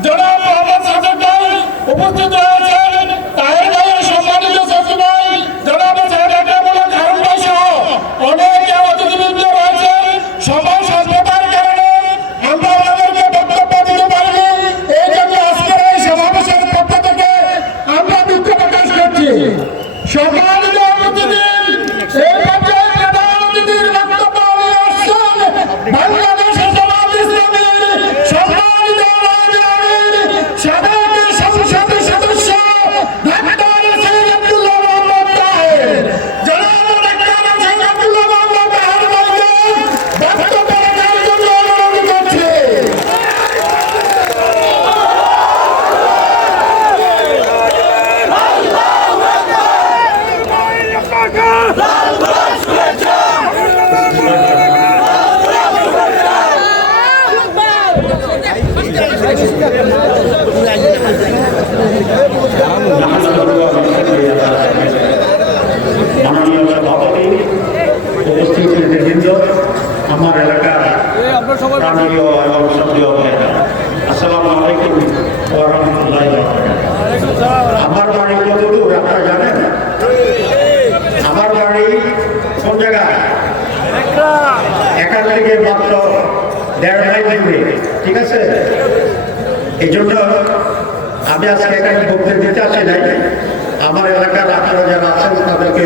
জনাব মোহাম্মদ সাদেক ভাই, উপস্থিত রয়েছেন তাহের ভাইয়ের সম্মানিত সচিব ভাই জনাব সাদেক খান ভাই সহ অনেক অতিথিবৃন্দ রয়েছেন। সময় স্বল্পতার কারণে আমরা আমাদেরকে বক্তব্য দিতে পারিনি, এই জন্য আজকের এই সমাবেশের পক্ষ থেকে আমরা দুঃখ প্রকাশ করছি। সম্মানিত অতিথি, এই পর্যায়ে প্রধান অতিথির বক্তব্য নিয়ে আসছেন বাংলাদেশের জামাত ইসলামীর সম্মানিত আমির সাবেক সংসদ সদস্য ডাক্তার সৈয়দ আব্দুল্লাহ মোহাম্মদ তাহের। জনাব ডাক্তার সৈয়দ আব্দুল্লাহ মোহাম্মদ তাহের ভাইকে বক্তব্য রাখার জন্য অনুরোধ করছি। মাননীয় সভাপতি, উপস্থিত নেতৃবৃন্দ, আমার এলাকার প্রাণীয় এবং সক্রিয় ভাইরা, আসসালামু আলাইকুম ওয়া রাহমাতুল্লাহি ওয়া বারাকাতুহু। আমার বাড়ি কত দূর আপনারা জানেন? আমার বাড়ি কোন জায়গায়? এখান থেকে মাত্র 1.5 মাইল দূরে, ঠিক আছে? এই জন্য আমি আজকে এখানে বক্তব্য দিতে আসি নাই। আমার এলাকার আপনারা যারা আছেন তাদেরকে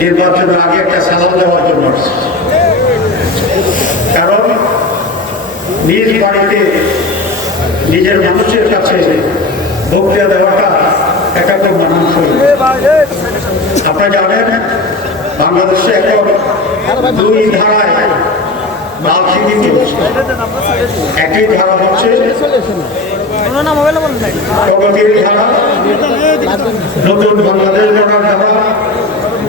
নির্বাচনের আগে একটা সালাম দেওয়ার জন্য আসছি। কারণ নিজ বাড়িতে নিজের মানুষের কাছে বক্তব্য দেওয়াটা এটা খুব মানানসই। আপনারা জানেন বাংলাদেশে এখন 2 ধারায় রাজনীতি চলছে। একই ধারা হচ্ছে প্রগতির ধারা, নতুন বাংলাদেশ গড়ার ধারা,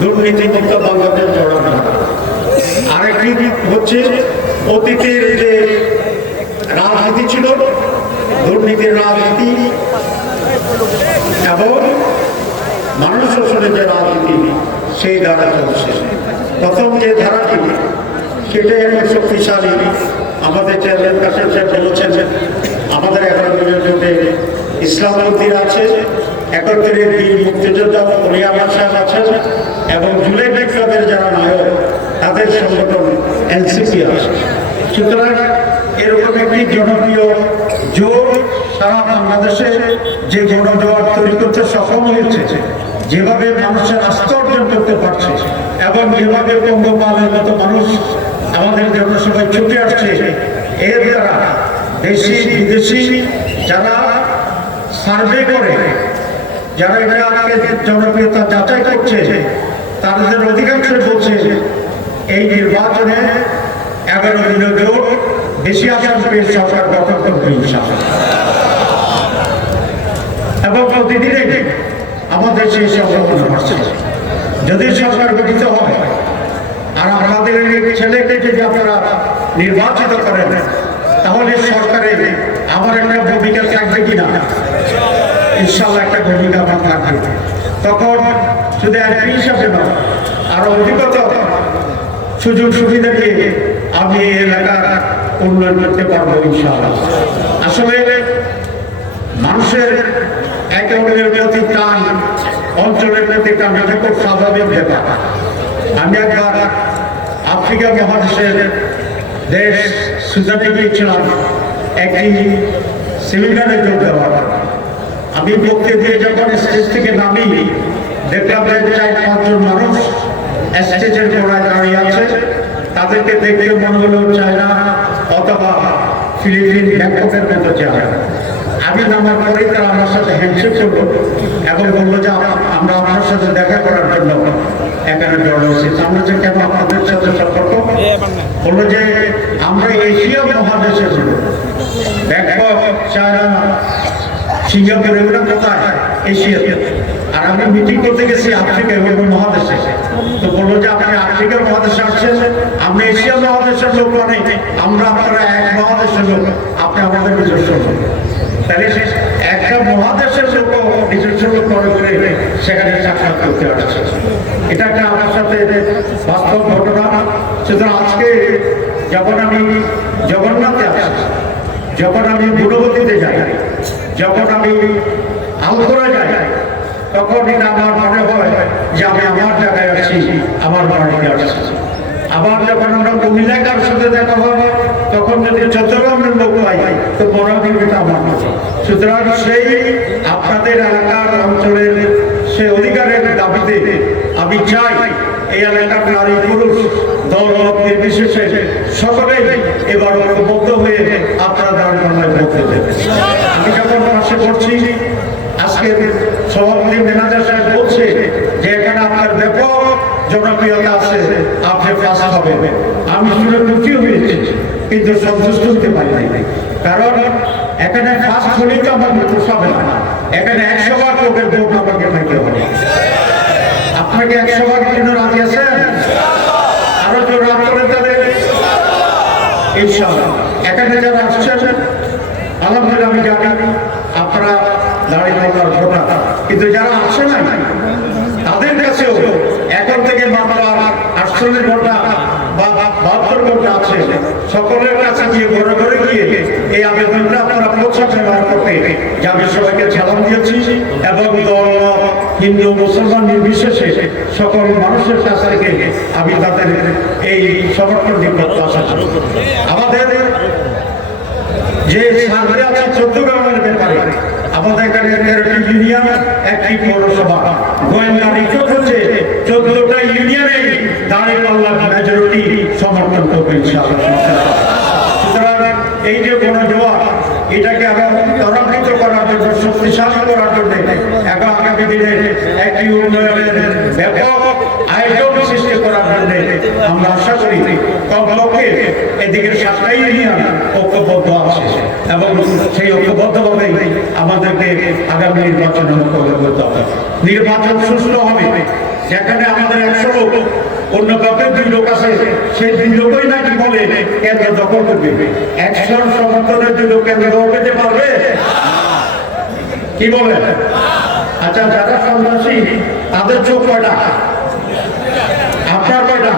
দুর্নীতিমুক্ত বাংলাদেশ গড়ার ধারা। আরেকটি হচ্ছে অতীতের যে রাজনীতি ছিল, দুর্নীতির রাজনীতি এবং মানুষ শোষণের যে রাজনীতি, সেই ধারা চলছে। প্রথম যে ধারাটি সেটাই এখন শক্তিশালী। আমাদের চেয়ারম্যান কাসেম সাহেব বলেছেন আমাদের 11 দিনের মধ্যে ইসলামপন্থীরা আছে, 71 বীর মুক্তিযোদ্ধা ওলিয়ামার সাহেব আছেন এবং জুলাই বিপ্লবের যারা নায়ক তাদের সংগঠন এনসিপি আছে। সুতরাং এরকম একটি জনপ্রিয় জোট সারা বাংলাদেশে যে গণজোয়ার তৈরি করতে সক্ষম হয়েছে, যেভাবে মানুষের আস্থা অর্জন করতে পারছে এবং যেভাবে পঙ্গপালের মতো মানুষ আমাদের জন্য সবাই ছুটে আসছে, এর দ্বারা দেশি বিদেশি যারা সার্ভে করে, যারা এটাকে জনপ্রিয়তা যাচাই করছে, তাদের অধিকাংশ বলছে এই নির্বাচনে 11 দিনের জোট বেশি আসন পেয়ে সরকার গঠন করবে ইনশাআল্লাহ। এবং প্রতিদিনই আমাদের সেই সম্ভাবনা বাড়ছে। যদি সরকার গঠিত হয় আর আমাদের ছেলেকে যদি আপনারা নির্বাচিত করেন, তাহলে সরকারে আমার একটা ভূমিকা থাকবে কিনা? ইনশাআল্লাহ একটা ভূমিকা আমার থাকবে। তখন শুধু এমপি হিসাবে নয়, আরো অধিকতর সুযোগ সুবিধা দিয়ে আমি এই এলাকার উন্নয়ন করতে পারবো ইনশাআল্লাহ। আসলে মানুষের একে অন্যের প্রতি টান, অঞ্চলের প্রতি টান, এটা খুব স্বাভাবিক ব্যাপার। আমি একবার আফ্রিকা মহাদেশের দেশ সুদানে গিয়েছিলাম একটি সেমিনারে যোগ দেওয়ার। আমি বক্তব্য দিয়ে যখন স্টেজ থেকে নামি, দেখলাম যে 4-5 জন মানুষ স্টেজের গোড়ায় দাঁড়িয়ে আছে। তাদেরকে দেখে মনে হলো চায়না অথবা ফিলিপিন, ব্যাংককের মতো জায়গা। আমি নামার পরেই তারা আমার সাথে হ্যান্ডশেক করলো এবং বললো যে আমরা আপনার সাথে দেখা করার জন্য এখানে জড়ো হয়েছি। আমরা যে কেন আপনাদের সাথে সম্পর্ক, বললো যে আমরা এশিয়া মহাদেশের ব্যাংকক, চায়না, সিঙ্গাপুর, এগুলো কোথায়? এশিয়াতে। আর আমি মিটিং করতে গেছি আফ্রিকা এবং মহাদেশে, তো বললো যে আপনি আফ্রিকার মহাদেশে আসছেন, আমরা এশিয়া মহাদেশের লোক মানে আমরা আপনারা এক মহাদেশের লোক, আপনি আমাদের নিজস্ব লোক। তাহলে একটা মহাদেশের লোক নিজস্ব লোক মনে করে সেখানে সাক্ষাৎ করতে আসছে, এটা একটা আমার সাথে বাস্তব ঘটনা। সুতরাং আজকে যখন আমি জগন্নাথে আসি, যখন আমি গুণবতীতে যাই, যখন আমি আলগোড়া যাই, তখন এটা আমার মনে হয় যে আমি আমার জায়গায় আসছি, আমার বাড়িতে আসছি। আবার যখন আমরা কুমিল্লায় কার সাথে দেখা হয়, তখন যদি চট্টগ্রামের লোক পাই তো মনে হয় এটা আমার মতো। সুতরাং সেই আপনাদের এলাকার অঞ্চলের সে অধিকারের দাবিতে আমি চাই এই এলাকার নারী পুরুষ দল মত নির্বিশেষে সকলেই এবার ঐক্যবদ্ধ হয়ে আপনারা দাঁড়ানোর মধ্যে দেবেন। আমি যখন পাশে করছি, আজকে সভাপতি ম্যানেজার সাহেব বলছে যে এখানে আপনার ব্যাপক জনপ্রিয়তা আছে, আপনি ফার্স্ট হবেন। আমি শুনে খুশি হয়েছি, কিন্তু সন্তুষ্ট হতে পারি নাই, কারণ এখানে ফার্স্ট হলেই তো আমার পোষাবে না, এখানে 100 ভাগ লোকের ভোট আমাকে পাইতে হবে। আপনাকে 100 ভাগের জন্য রাজি আছেন? আরো জোর রাত করে দেবে ইনশাআল্লাহ। এখানে যারা আসছেন আলহামদুলিল্লাহ আমি জানি আপনারা দাঁড়িয়ে থাকার ঘটনা, কিন্তু যারা আসে না তাদের কাছেও এখন থেকে মাত্র 48 ঘন্টা বা 72 ঘন্টা আছে, সকলের কাছে গিয়ে ঘরে ঘরে গিয়ে এই আবেদনটা আপনারা পৌঁছাতে ব্যবহার করতে যে আমি সবাইকে সালাম দিয়েছি এবং দল হিন্দু মুসলমান নির্বিশেষে সকল মানুষের কাছ থেকে আমি তাদের এই সমর্থন প্রত্যাশা করি। আমাদের যে সার্ভে আছে চট্টগ্রামের ব্যাপারে, আমাদের এখানে 13টি ইউনিয়ন, 1টি পৌরসভা, গোয়েন্দা রিপোর্ট হচ্ছে 14টা ইউনিয়নে দাঁড়িপাল্লা মেজরিটি সমর্থন করবে ইনশাআল্লাহ। সুতরাং এই যে গণজোয়ার, এটাকে আরো ত্বরান্বিত করার জন্য, শক্তিশালী করার জন্য এখন আগামী দিনে একটি উন্নয়নের ব্যাপক আয়োজন সৃষ্টি করার জন্য আমরা আশা করি কমপক্ষে এদিকে 7টা ইউনিয়ন ঐক্যবদ্ধ আছে এবং সেই ঐক্যবদ্ধভাবে আমাদেরকে আগামী নির্বাচনে মোকাবিলা করতে হবে। নির্বাচন সুষ্ঠু হবে, যেখানে আমাদের 100 লোক, অন্য পক্ষে 2 লোক আছে, সেই 2 লোকই নাকি বলে কেন্দ্র দখল করবে। 100 সমর্থনের 2 লোক কেন্দ্র দখল করতে পারবে? কি বলে? আচ্ছা, যারা সন্ত্রাসী তাদের চোখ কয়টা? আপনার কয়টা?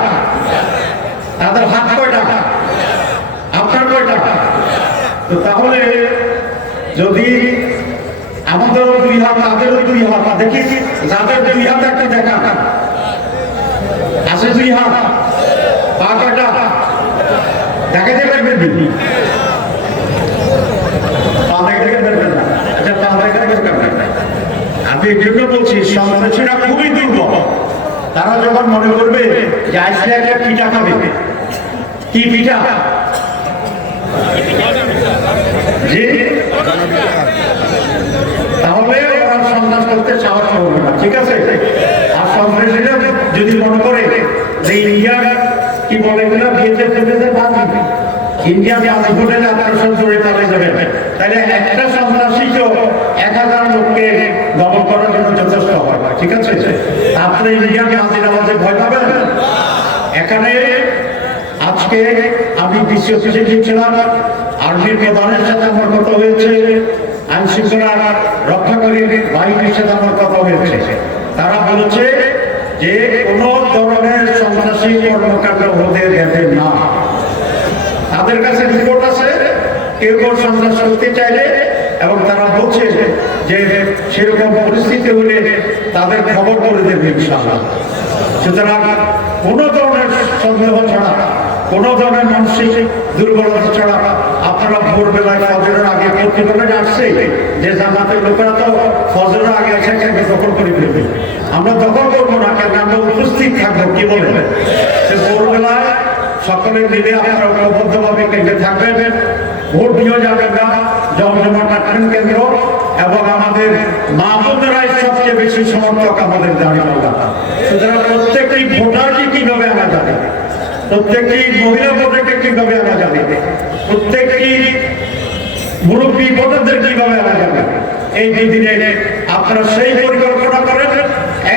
তাদের হাত কয়টা? আপনার কয়টা? তো তাহলে যদি আমাদেরও 2 হাত, তাদেরও 2 হাত, দেখি যাদের 2 হাত একটা দেখা আছে, 2 হাত, পা কয়টা দেখাতে পারবেন? পা দেখাতে পারবেন না? আচ্ছা, পা দেখাতে পারবেন না। আমি এই জন্য বলছি সন্ত্রাসীরা খুবই দুর্বল। তারা যখন মনে করবে যে আজকে একটা পিঠা খাবে, কি পিঠা? তাহলে ওরা সন্ত্রাস করতে সাহস করবে না, ঠিক আছে? আর সন্ত্রাসীরা যদি মনে করে যে ইন্ডিয়া কি বলে এগুলো ইন্ডিয়া বাজি হোটেলে আপনার সঞ্চয় পালিয়ে যাবে, তাহলে একটা সন্ত্রাসী তো 1000 লোককে দমন করার জন্য যথেষ্ট হয়, ঠিক আছে? আপনি ইন্ডিয়াকে হাজির আওয়াজে ভয় পাবেন? এখানে আজকে আমি ডিসি অফিসে গিয়েছিলাম, আর্মির প্রধানের সাথে আমার কথা হয়েছে, আইন শৃঙ্খলা রক্ষাকারী বাহিনীর সাথে আমার কথা হয়েছে। তারা বলেছে যে কোনো ধরনের সন্ত্রাসী কর্মকাণ্ড হতে দেবেন না। তাদের কাছে রিপোর্ট আছে কেউ সন্ত্রাস করতে চাইলে, এবং তারা বলছে যে সেরকম পরিস্থিতি হলে তাদের খবর করে দেবে ইনশাআল্লাহ। সুতরাং কোনো ধরনের সন্দেহ ছাড়া, কোনো ধরনের মানসিক দুর্বলতা ছাড়া আপনারা ভোরবেলায় ফজরের আগে প্রতিবেদন আসছে যে জামাতের লোকেরা তো ফজরের আগে এসে কেন্দ্র দখল করে ফেলবে। আমরা দখল করবো না, কেন আমরা উপস্থিত থাকবো। কি বলে সে ভোরবেলায় সকলে মিলে আপনারা ঐক্যবদ্ধভাবে কেন্দ্রে থাকবেন, ভোট দিয়ে যাবেন না, জমজমাট রাখবেন কেন্দ্র, এবং আমাদের মা বোনেরাই সবচেয়ে বেশি সমর্থক আমাদের দাঁড়িপাল্লা। সুতরাং প্রত্যেকটি ভোটারকে কিভাবে আনা যাবে, প্রত্যেকটি মহিলা ভোটারকে কিভাবে আনা যাবে, প্রত্যেকটি মুরব্বী ভোটারদের কিভাবে আনা যাবে, এই 2 দিনে আপনারা সেই পরিকল্পনা করেন।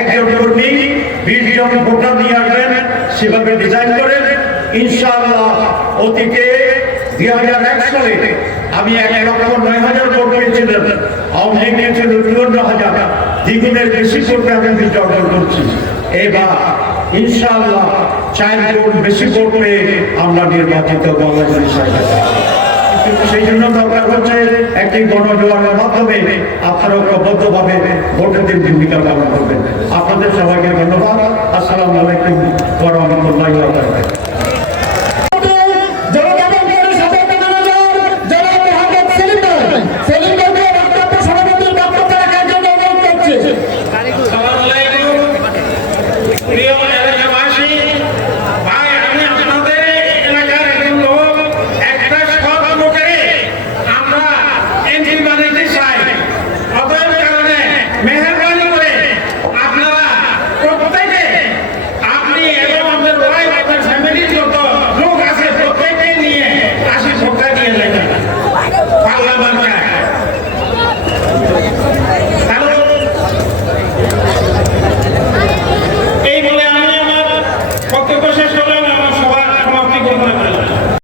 একজন কর্মী 20 জন ভোটার নিয়ে আসবেন, সেভাবে ডিজাইন করেন। ইনশাআল্লাহ অতীতে 2001 সালে আমি 1,09,000 ভোট পেয়েছিলাম, আওয়ামী লীগ নিয়েছিল 54,000, দ্বিগুণের বেশি ভোটে আমি বিজয় অর্জন করছি। এবার ইনশাআল্লাহ 4 গুণ বেশি ভোট পেয়ে আমরা নির্বাচিত বাংলাদেশ সরকার। সেই জন্য দরকার হচ্ছে একটি গণজোয়ারের মাধ্যমে আপনারা ঐক্যবদ্ধভাবে ভোটের দিন ভূমিকা পালন করবেন। আপনাদের সবাইকে ধন্যবাদ। আসসালামু আলাইকুম ওয়া রাহমাতুল্লাহি ওয়া বারাকাতুহু।